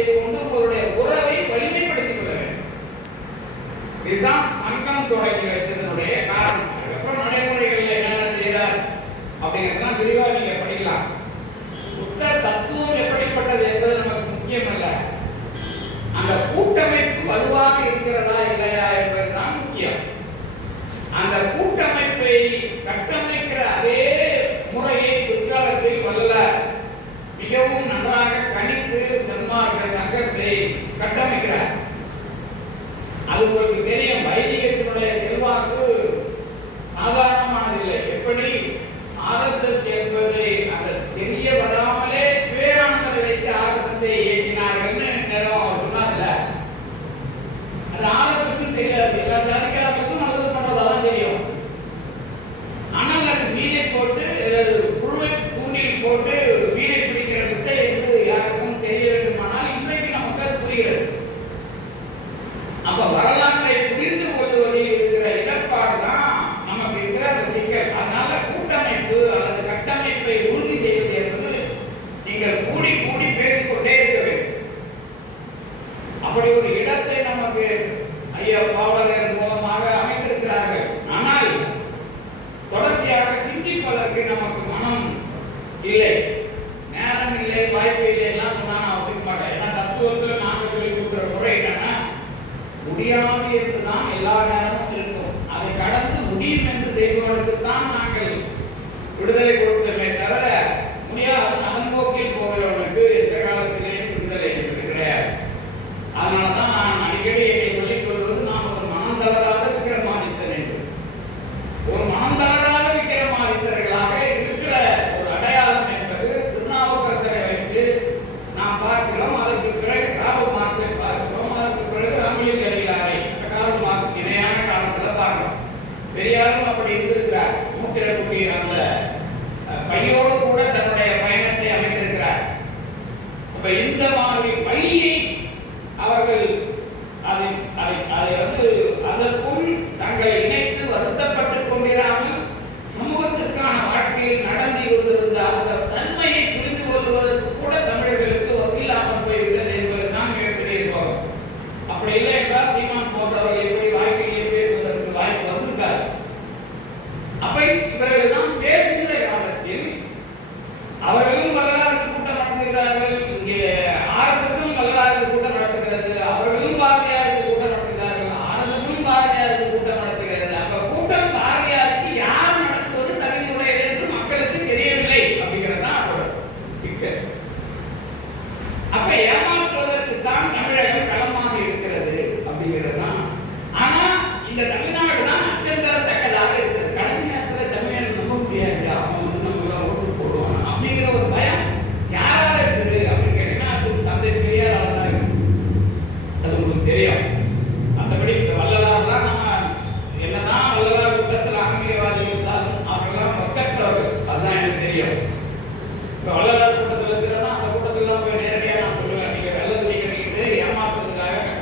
செய்து கொண்டு உங்களுடைய உறவை வலிமைப்படுத்திக் கொள்ள வேண்டும். இதுதான் சங்கம் தொடங்கி வைத்ததனுடைய காரணம். அதுக்கப்புறம் நடைமுறைகளில் என்னென்ன செய்தார் அப்படிங்கிறதுலாம் விரிவாக நீங்க படிக்கலாம். புத்த தத்துவம் எப்படிப்பட்டது என்பது நமக்கு முக்கியம் அல்ல, அந்த கூட்டமைப்பு வலுவாக இருக்கிறதா இல்லையா என்பதுதான் முக்கியம். அந்த கூட்டமைப்பை கட்டமைக்கிற அதே முறையை பிற்காலத்தில் வல்லார் மிகவும் நன்றாக கணித்து சன்மார்க்க சங்கத்தை கட்டமைக்கிறார். அது உங்களுக்கு தெரியும், வைதிகத்தினுடைய செல்வாக்கு சாதாரணமானதில்லை. எப்படி RSS என்பதை அந்த தெரிய வராமலே விவேகானந்தரை வைத்து RSS இயக்கினார்கள்னு நேரம் சொன்னார்ல, அது RSS தெரியாது. எல்லா ஜாதிக்காரங்களுக்கும் நல்லது பண்றதெல்லாம் தெரியும். ஆனால் அது மீனை போட்டு புழுவை தூண்டில் போட்டு மீனை பிடிக்கிற வித்தை என்று யாருக்கும் தெரிய வேண்டுமானால் இன்றைக்கு நமக்கு அது புரிகிறது. அப்ப வரலாற்றை புரிந்து கொள்வதில் இருக்கிற இடர்பாடு தான் நமக்கு இருக்கிற அந்த சிக்கல். அதனால கூட்டமைப்பு அல்லது கட்டமைப்பை உறுதி செய்வது என்பது நீங்கள் கூடி கூடி பேசிக்கொண்டே இருக்க வேண்டும். அப்படி ஒரு இடத்தை நமக்கு ஐயா பாவலர் மூலமாக அமைத்திருக்கிறார்கள். ஆனால் தொடர்ச்சியாக சிந்திப்பதற்கு நமக்கு மனம் இல்லை, நேரம் இல்லை, வாய்ப்பு இல்லை எல்லாம் சொன்னா நான் ஒத்துக்க மாட்டேன். ஏன்னா தத்துவத்தில் நாங்கள் சொல்லி கொடுக்குற முறை என்னன்னா முடியாது என்றுதான் எல்லா நேரமும் இருக்கும். அதை கடந்து முடியும் என்று செய்வதற்கு தான் நாங்கள் விடுதலை கொடுத்தோமே தவிர முடியாது அதன் போக்கில் போகிறவனுக்கு இந்த காலத்திலே விடுதலை என்பது கிடையாது. அதனாலதான் நான் அடிக்கடி என்னை சொல்லிக் கொள்வது, நான் ஒரு மனம் தளராத விக்கிரமாதித்தன் என்று. ஒரு மனம் தளராத விக்கிரமாதித்தர்களாக இருக்கிற ஒரு அடையாளம் என்பது திருநாவுக்கரசரை வைத்து நாம் பார்க்கிறோம். அதற்கு பிறகு கார்ல் மார்க்ஸை பார்க்கிறோம். அதற்கு பிறகு ராமலிங்க அடிகளாரை கார்ல் மார்க்ஸ் இணையான காலத்தில் பார்க்கிறோம். பெரியாரும் அப்படி இருந்திருக்கிறார். மூத்திரக்குடி அந்த பையோடு கூட தன்னுடைய பயணத்தை அமைத்திருக்கிறார். அப்ப இந்த மாதிரி வழியை அவர்கள் அதை அதற்குள் தங்களை இணைத்து வருத்தப்பட்டுக் கொண்டிராமல் சமூகத்திற்கான வாழ்க்கையில் நடந்து கொண்டிருந்த அந்த தன்மையை புரிந்து கொள்வதற்கு கூட தமிழர்களுக்கு இல்லாமல் போய்விட்டது என்பதுதான் மிகப்பெரிய சோகம். அப்படி இல்லை என்றால் சீமான் போன்றவர்கள் எப்படி வாழ்க்கையை பேசுவதற்கு வாய்ப்பு வந்திருக்காரு. அப்ப இவர்கள் எல்லாம் பேசுகிற காலத்தில் அவர்களும் வரலாறு கூட்டம் நடத்துகிறார்கள். இங்கே RSSம் வரலாறு கூட்டம் நடத்துகிறது. அவர்களும் பாரதியாருக்கு கூட்டம் நடத்துகிறார்கள். RSSம் பாரதியாருக்கு கூட்டம் நடத்துகிறது. அப்ப கூட்டம் பாரதியாருக்கு யார் நடத்துவது தகுதி உடையது என்று மக்களுக்கு தெரியவில்லை அப்படிங்கிறது தான் அவரோட சிக்கல். அப்ப